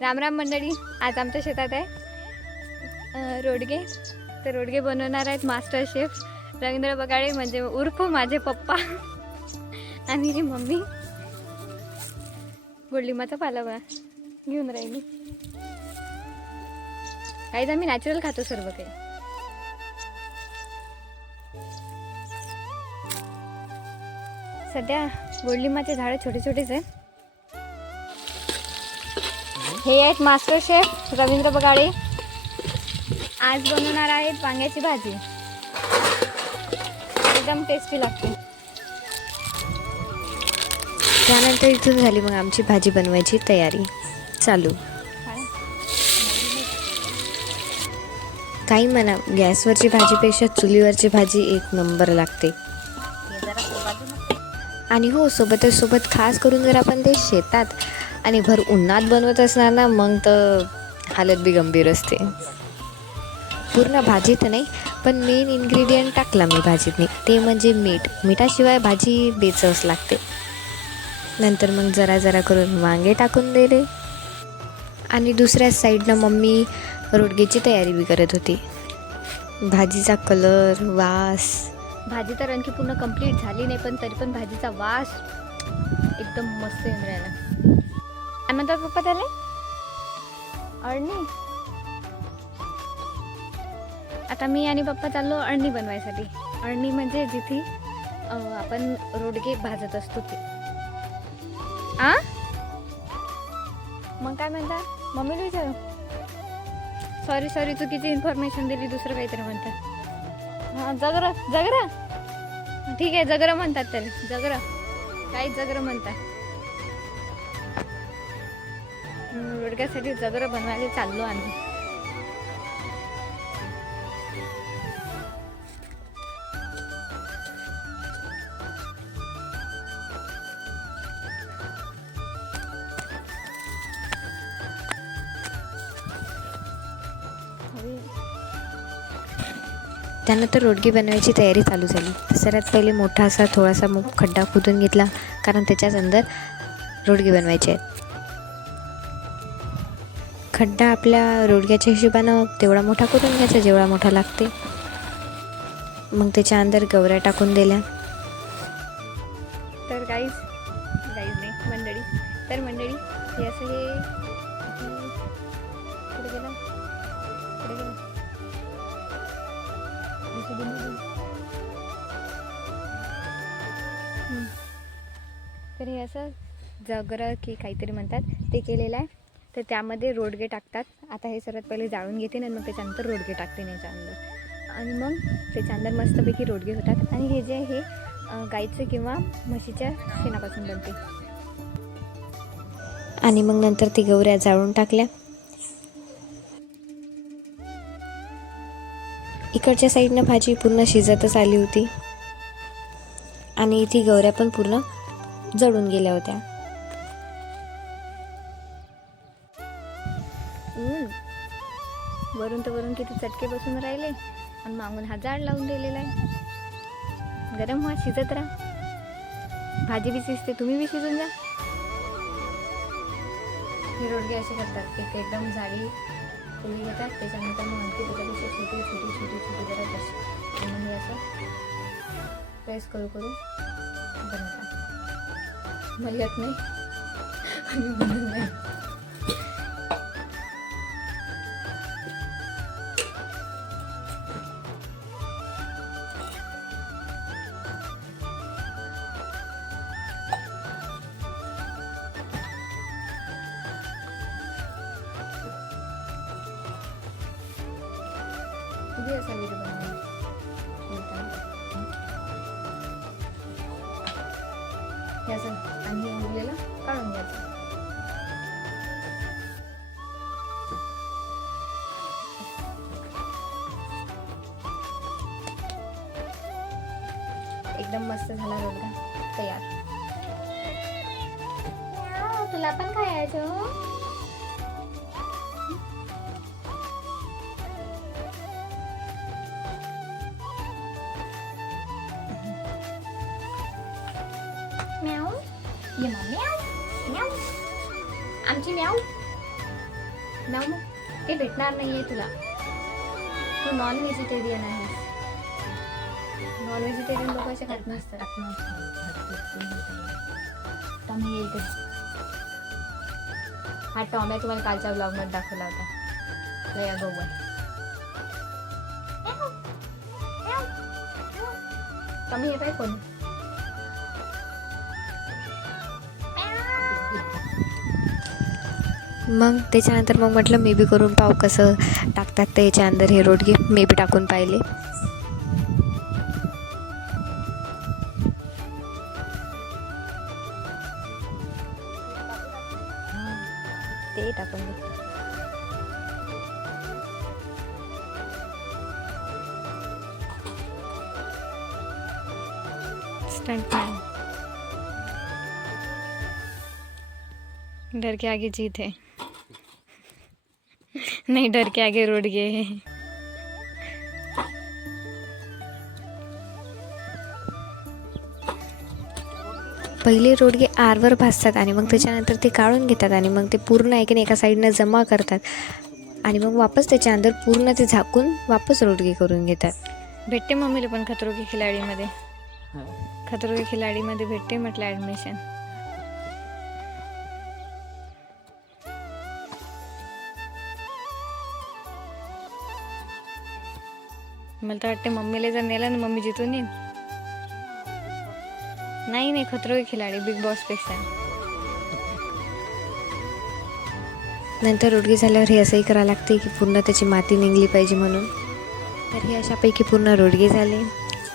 रामराम मंडळी. आज आमच्या शेतात आहे रोडगे. तर रोडगे बनवणार आहेत मास्टर शेफ रवींद्र बगाळे, म्हणजे उर्फ माझे पप्पा आणि ही मम्मी. गोडलिंबाचा पाला घेऊन राहिली. काहीच आम्ही नॅचरल खातो सर्व काही. सध्या गोडलिंबाचे झाडं छोटे छोटेच आहेत. हे आहेत मास्टर शेफ रवींद्र बगाळे. आज बनवणार आहेत वांग्याची भाजी. एकदम टेस्टी लागते. त्यानंतर इथून झाली मग आमची भाजी बनवायची तयारी चालू. काही म्हणा, गॅसवरची भाजीपेक्षा चुलीवरची भाजी एक नंबर लागते. आणि हो, सोबत खास करून जर आपण ते शेतात आणि भर उन्हात बनवत असणार ना, मग तर हालत बी गंभीर असते. पूर्ण भाजीत नाही, पण मेन इन्ग्रेडियंट टाकला मी भाजीतनी, ते म्हणजे मीठ. मिठाशिवाय भाजी बेचवच लागते. नंतर मग जरा करून वांगे टाकून दिले. आणि दुसऱ्या साईडनं मम्मी रोडगेची तयारी बी करत होती. भाजीचा कलर, वास. भाजी तर आणखी पूर्ण कंप्लीट झाली नाही, पण तरी पण भाजीचा वास एकदम मस्त येऊन राहिला. काय म्हणतात पप्पा त्याला? अळणी. आता मी आणि पप्पा चाललो अळणी बनवायसाठी. अळणी म्हणजे जिथे आपण रोडगे भाजत असतो ते. मग काय म्हणतात? मम्मीला विचारू. सॉरी चुकीची इन्फॉर्मेशन दिली, दुसरं काहीतरी म्हणतात. हां, जगरा. ठीक आहे, जगरं म्हणतात त्याला. काही जगरं म्हणतात. रोडग्यासाठी जगरं बनवायला चाललो आम्ही. त्यानंतर रोडगी बनवायची तयारी चालू झाली. सर्वात पहिले मोठा असा थोडासा खड्डा खोदून घेतला, कारण त्याच्याच अंदर रोडगे बनवायचे आहेत. खड्डा आपल्या रोडग्याच्या हिशोबानं तेवढा मोठा करून घ्यायचा जेवढा मोठा लागते. मग त्याच्या अंदर गवऱ्या टाकून दिल्या. तर गाईज नाही मंडळी, हे असं पुढे गेलं. तर हे असं जगरं की काहीतरी म्हणतात ते केलेलं आहे. तर त्यामध्ये रोडगे टाकतात. आता हे सर्वात पहिले जाळून घेते आणि मग त्याच्यानंतर रोडगे टाकते याच्या अंदर. आणि मग त्याच्या अंदर मस्तपैकी रोडगे होतात. आणि हे जे हे गाईचं किंवा म्हशीच्या शेणापासून बनते. आणि मग नंतर ती गवऱ्या जाळून टाकल्या. इकडच्या साईडनं भाजी पूर्ण शिजतच आली होती आणि ती गवऱ्या पण पूर्ण जळून गेल्या होत्या. वरून किती चटके बसून राहिले आणि मागून हा जाळ लावून दिलेला आहे. गरम व्हा, शिजत राहा. भाजी बी शिजते, तुम्ही बी शिजून जा. हे रोडगे असे करतात, ते एकदम जाडी फुली घेतात. त्याच्यानंतर मग आणखी त्याच्यापेक्षा छोटी जरा तशी आणि हे असं प्रेस करू बनवतात. मला येत नाही आणि बनवत नाही. हे असा व्हिडिओ बनवला हे असं आणि उरलेलं काढून घ्यायचं. एकदम मस्त झाला रोडगा तयार. तुला पण खायचं? म्याऊ ये म्याऊ म्याऊ आमची म्याऊ ना मग ते भेटणार नाही आहे तुला. तू नॉन व्हेजिटेरियन आहेस. नॉन व्हेजिटेरियन लोक असे खात नसतात. टॉमी येईल कधी. हा टॉम आहे, तुम्हाला कालच्या ब्लॉगमध्ये दाखवला होता. लय गोबर. टॉमी हे काय कोण? मग त्याच्यानंतर मग म्हटलं मी बी करून पाहू कसं टाकतात ते याच्या अंदर हे रोडगे. मी बी टाकून पाहिले. ते टाकून दे. स्टंटमॅन. डर के आगे जीत है. नहीं, डर के आगे रोडगे है. पहिले रोडगे आरवर भाजतात आणि मग त्याच्यानंतर ते काढून घेतात आणि मग ते पूर्ण आहे की नाही एका साईडनं जमा करतात आणि मग वापस त्याच्या अंदर पूर्ण ते झाकून वापस रोडगे करून घेतात. भेटते मम्मीला पण खतरो के खिलाडीमध्ये. खतरो के खिलाडीमध्ये भेटते म्हटलं ॲडमिशन. मला तर वाटते मम्मीला जर नेलं ना मम्मी जिथून येईन. नाही खतरो के खिलाडी बिग बॉसपेक्षा. नंतर रोडगे झाल्यावर हे असंही करावं लागते की पूर्ण त्याची माती निघली पाहिजे म्हणून. तर हे अशापैकी पूर्ण रोडगे झाले.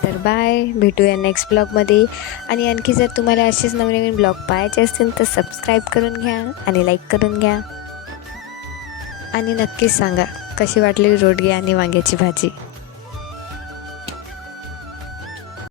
तर बाय, भेटूया नेक्स्ट ब्लॉगमध्ये. आणि आणखी जर तुम्हाला असेच नवीन ब्लॉग पाहायचे असतील तर सबस्क्राईब करून घ्या आणि लाईक करून घ्या. आणि नक्कीच सांगा कशी वाटली रोडगे आणि वांग्याची भाजी.